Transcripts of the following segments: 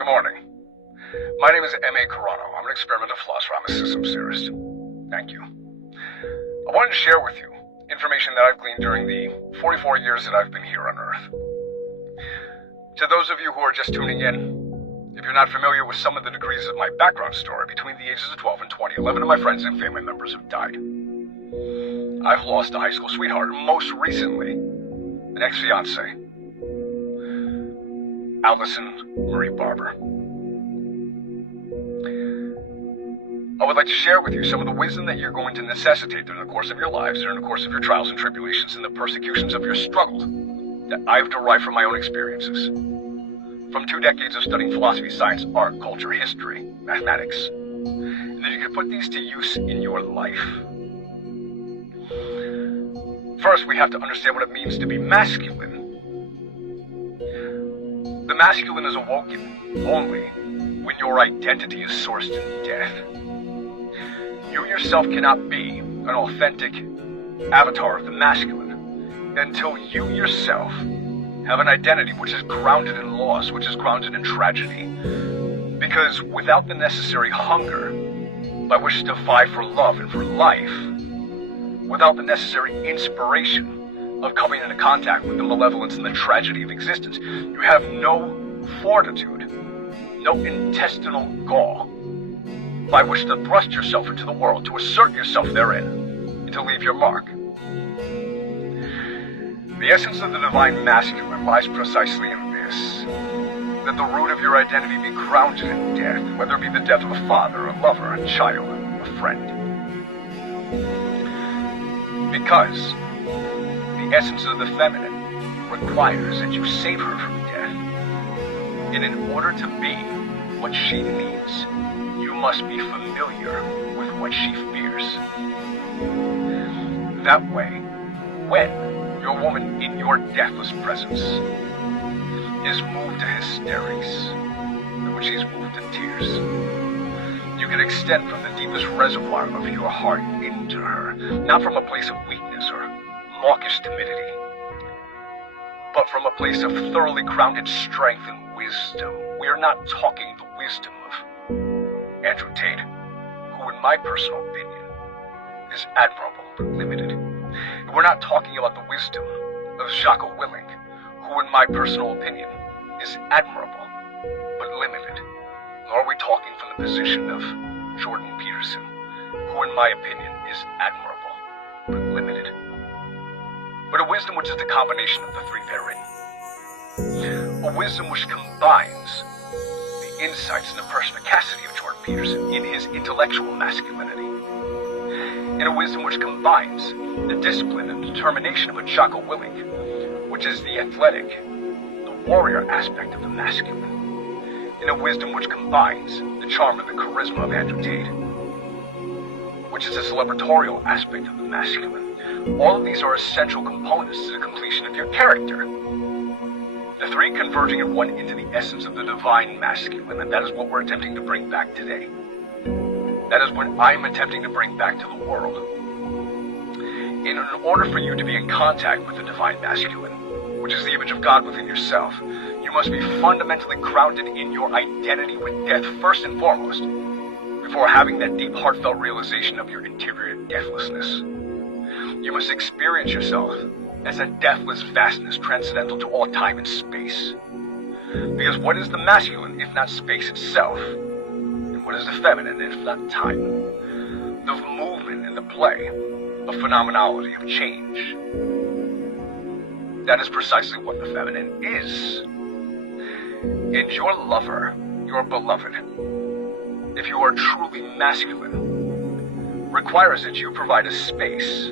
Good morning. My name is M.A. Carano. I'm an experimental philosopher. I'm a systems theorist. Thank you. I wanted to share with you information that I've gleaned during the 44 years that I've been here on Earth. To those of you who are just tuning in, if you're not familiar with some of the degrees of my background story, between the ages of 12 and 20, 11 of my friends and family members have died. I've lost a high school sweetheart, and most recently, an ex-fiancée, Allison Marie Barber. I would like to share with you some of the wisdom that you're going to necessitate during the course of your lives, during the course of your trials and tribulations, and the persecutions of your struggle that I've derived from my own experiences. From 2 decades of studying philosophy, science, art, culture, history, mathematics, and that you can put these to use in your life. First, we have to understand what it means to be masculine. The masculine is awoken only when your identity is sourced in death. You yourself cannot be an authentic avatar of the masculine until you yourself have an identity which is grounded in loss, which is grounded in tragedy. Because without the necessary hunger by which to vie for love and for life, without the necessary inspiration of coming into contact with the malevolence and the tragedy of existence, you have no fortitude, no intestinal gall by which to thrust yourself into the world, to assert yourself therein, and to leave your mark. The essence of the divine masculine lies precisely in this, that the root of your identity be grounded in death, whether it be the death of a father, a lover, a child, a friend. Because the essence of the feminine requires that you save her from death. And in order to be what she needs, you must be familiar with what she fears. That way, when your woman in your deathless presence is moved to hysterics, and when she's moved to tears, you can extend from the deepest reservoir of your heart into her, not from a place of weakness or mawkish timidity, but from a place of thoroughly grounded strength and wisdom. We are not talking the wisdom of Andrew Tate, who in my personal opinion is admirable but limited. And we're not talking about the wisdom of Jocko Willink, who in my personal opinion is admirable but limited. Nor are we talking from the position of Jordan Peterson, who in my opinion is admirable but limited. But a wisdom which is the combination of the three therein. A wisdom which combines the insights and the perspicacity of Jordan Peterson in his intellectual masculinity, and a wisdom which combines the discipline and determination of a Jocko Willink, which is the athletic, the warrior aspect of the masculine, and a wisdom which combines the charm and the charisma of Andrew Tate, which is the celebratorial aspect of the masculine. All of these are essential components to the completion of your character. The three converging in one into the essence of the divine masculine, and that is what we're attempting to bring back today. That is what I'm attempting to bring back to the world. In order for you to be in contact with the divine masculine, which is the image of God within yourself, you must be fundamentally grounded in your identity with death first and foremost, before having that deep heartfelt realization of your interior deathlessness. You must experience yourself as a deathless vastness transcendental to all time and space. Because what is the masculine if not space itself? And what is the feminine if not time? The movement and the play of phenomenology, of change. That is precisely what the feminine is. And your lover, your beloved, if you are truly masculine, requires that you provide a space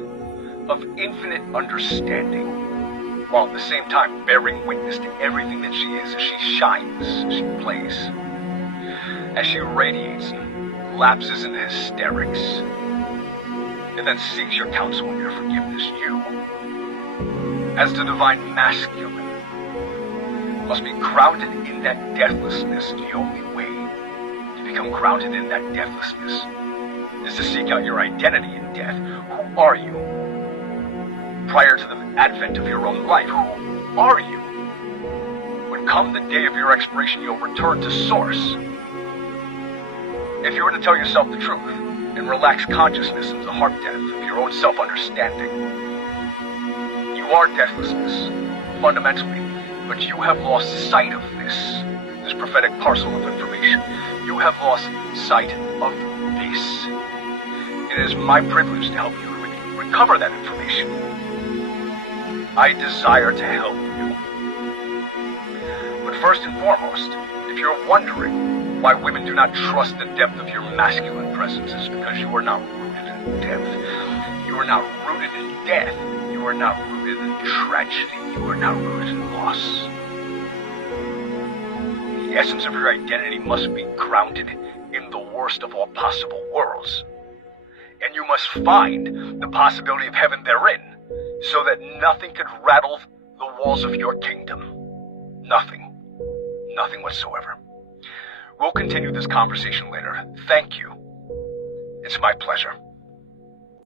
of infinite understanding, while at the same time bearing witness to everything that she is as she shines, as she plays, as she radiates and lapses into hysterics, and then seeks your counsel and your forgiveness. You, as the divine masculine, must be grounded in that deathlessness. The only way to become grounded in that deathlessness is to seek out your identity in death. Who are you? Prior to the advent of your own life, who are you? When come the day of your expiration, you'll return to source. If you were to tell yourself the truth and relax consciousness into the heart depth of your own self-understanding, you are deathlessness, fundamentally, but you have lost sight of this prophetic parcel of information. You have lost sight of this. It is my privilege to help you recover that information. I desire to help you. But first and foremost, if you're wondering why women do not trust the depth of your masculine presence, it's because you are not rooted in depth. You are not rooted in death. You are not rooted in tragedy. You are not rooted in loss. The essence of your identity must be grounded in the worst of all possible worlds. And you must find the possibility of heaven therein, so that nothing could rattle the walls of your kingdom. Nothing. Nothing whatsoever. We'll continue this conversation later. Thank you. It's my pleasure.